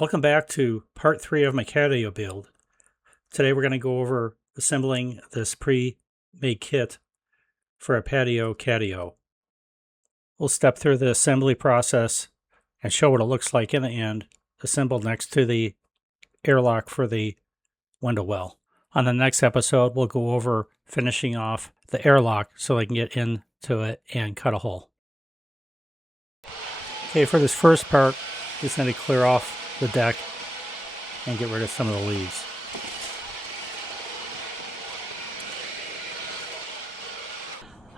Welcome back to part 3 of my catio build. Today we're going to go over assembling this pre-made kit for a Patio Catio. We'll step through the assembly process and show what it looks like in the end, assembled next to the airlock for the window well. On the next episode, we'll go over finishing off the airlock so I can get into it and cut a hole. Okay, for this first part, just need to clear off the deck and get rid of some of the leaves.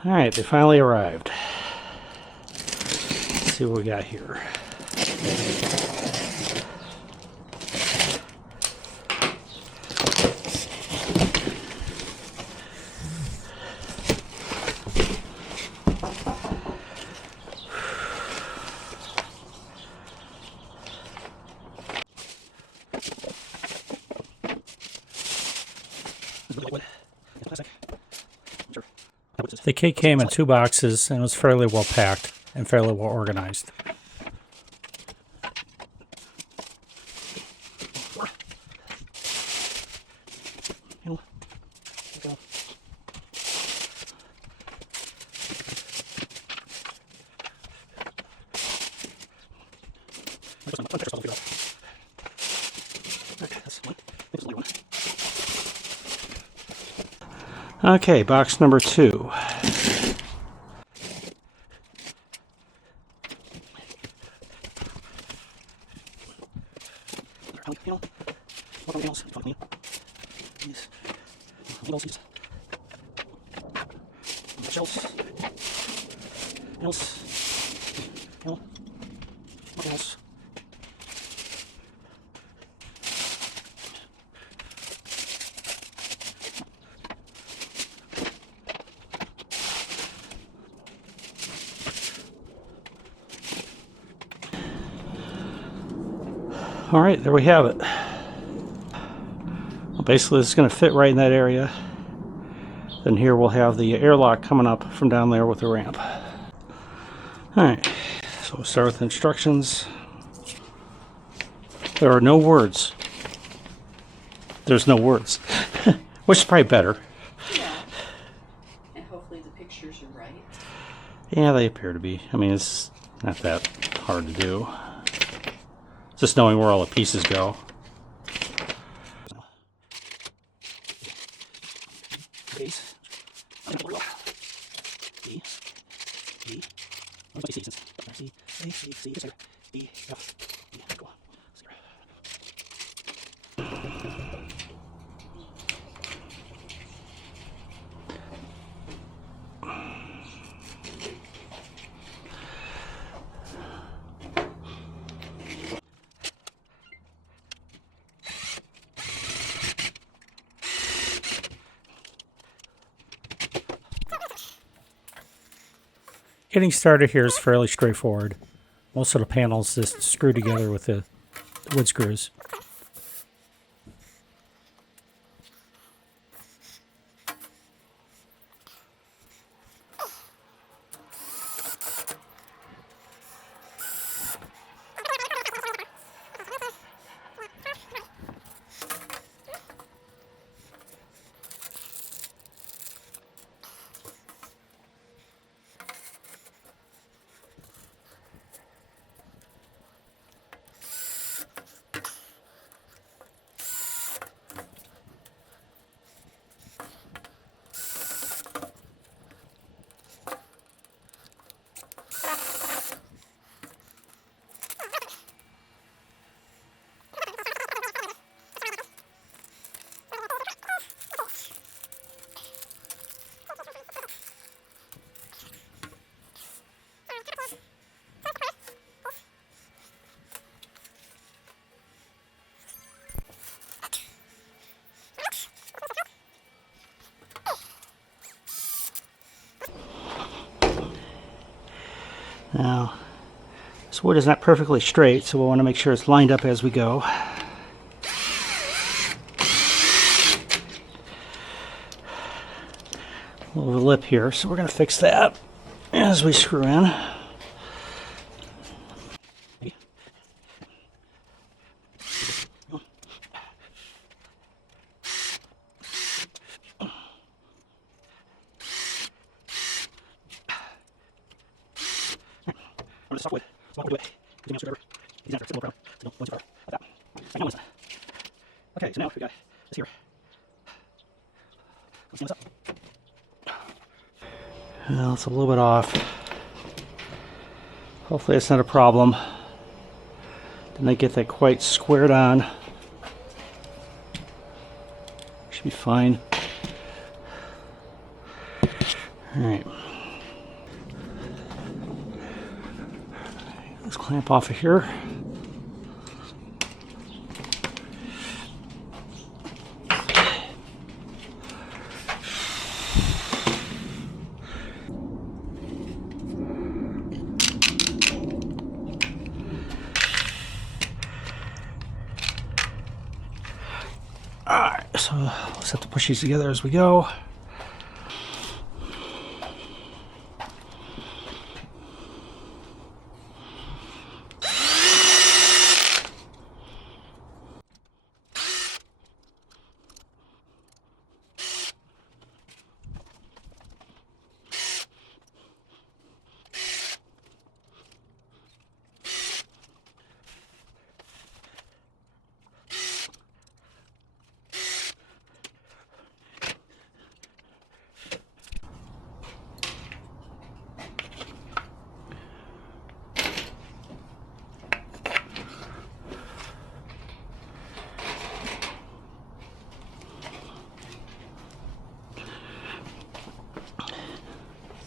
Alright, they finally arrived. Let's see what we got here. The kit came in 2 boxes and was fairly well packed and fairly well organized. Okay, box number 2. Alright, there we have it. Well, basically this is going to fit right in that area. Then here we'll have the airlock coming up from down there with the ramp. Alright, so we'll start with instructions. There are no words. There's no words. Which is probably better. Yeah. And hopefully the pictures are right. Yeah, they appear to be. I mean, it's not that hard to do. Just knowing where all the pieces go. Getting started here is fairly straightforward. Most of the panels just screw together with the wood screws. Now, this wood is not perfectly straight, so we'll want to make sure it's lined up as we go. A little lip here, so we're going to fix that as we screw in. soft wood. So what we'll do it. Using a screwdriver. Easy enough. It's a little proud. So don't go too far. Like that. Right, now listen. Okay, so now we got this here. Let's stand this up. Well, it's a little bit off. Hopefully it's not a problem. Didn't I get that quite squared on? Should be fine. Alright. Let's clamp off of here. Alright, so let's have to push these together as we go.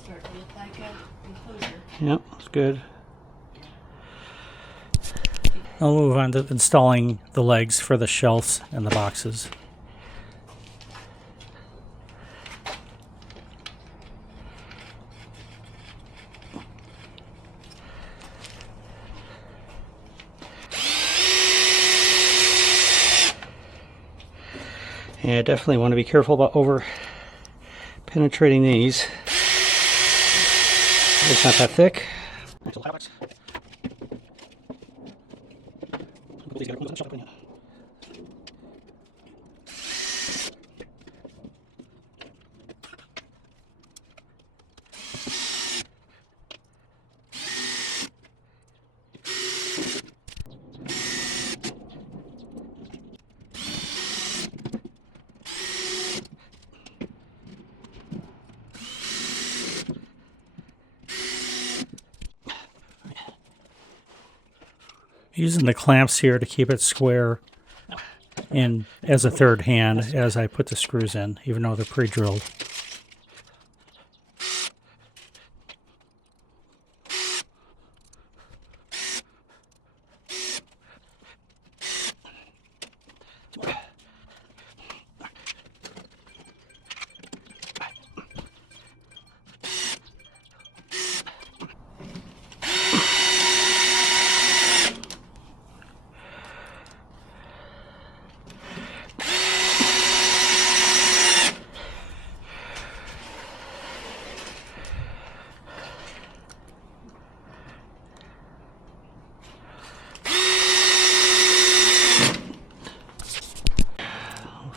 Starting to look like a enclosure. Yep, that's good. I'll move on to installing the legs for the shelves and the boxes. Yeah, definitely want to be careful about over penetrating these. It's not that thick. Using the clamps here to keep it square and as a third hand as I put the screws in, even though they're pre-drilled.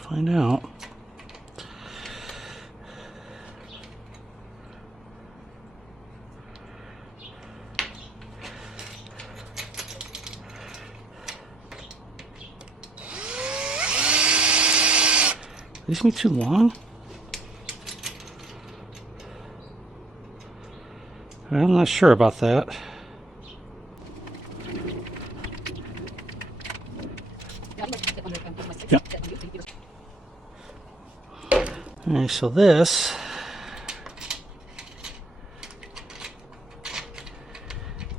Find out. These me too long? I'm not sure about that. Yep. Alright, so this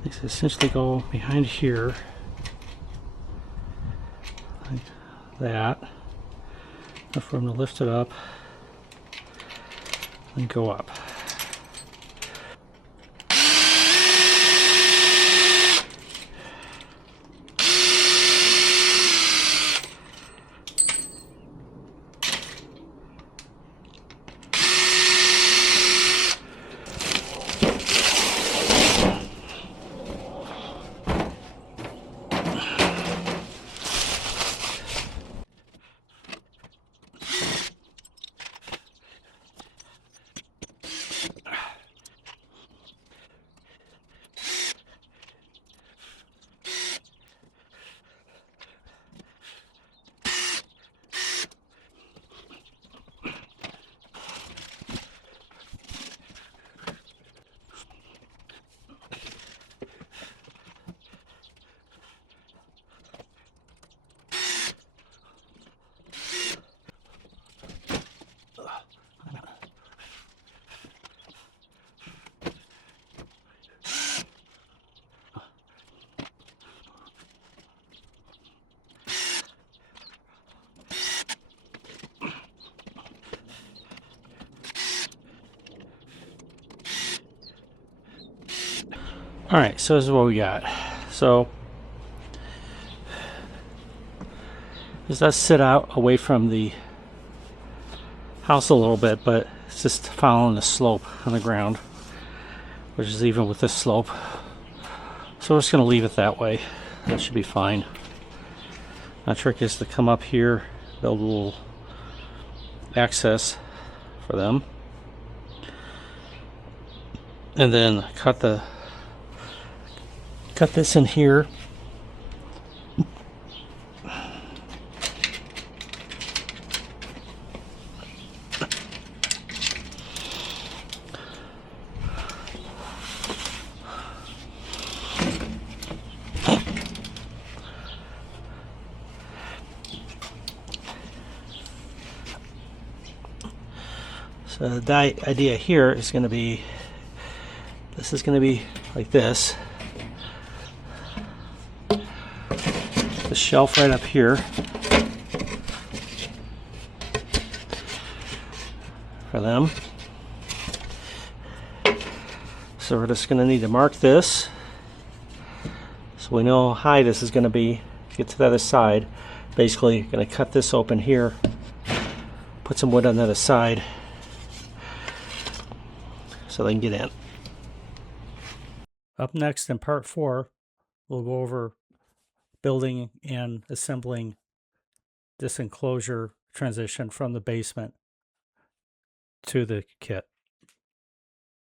these essentially go behind here like that. Enough room to lift it up and go up. All right, so this is what we got. So this does sit out away from the house a little bit, but it's just following the slope on the ground, which is even with this slope. So we're just going to leave it that way. That should be fine. My trick is to come up here, build a little access for them, and then cut this in here. So the idea here is going to be, this is going to be like this. The shelf right up here for them. So we're just going to need to mark this so we know how high this is going to be to get to the other side. Basically, going to cut this open here, put some wood on the other side so they can get in. Up next in part 4, we'll go over building and assembling this enclosure transition from the basement to the kit.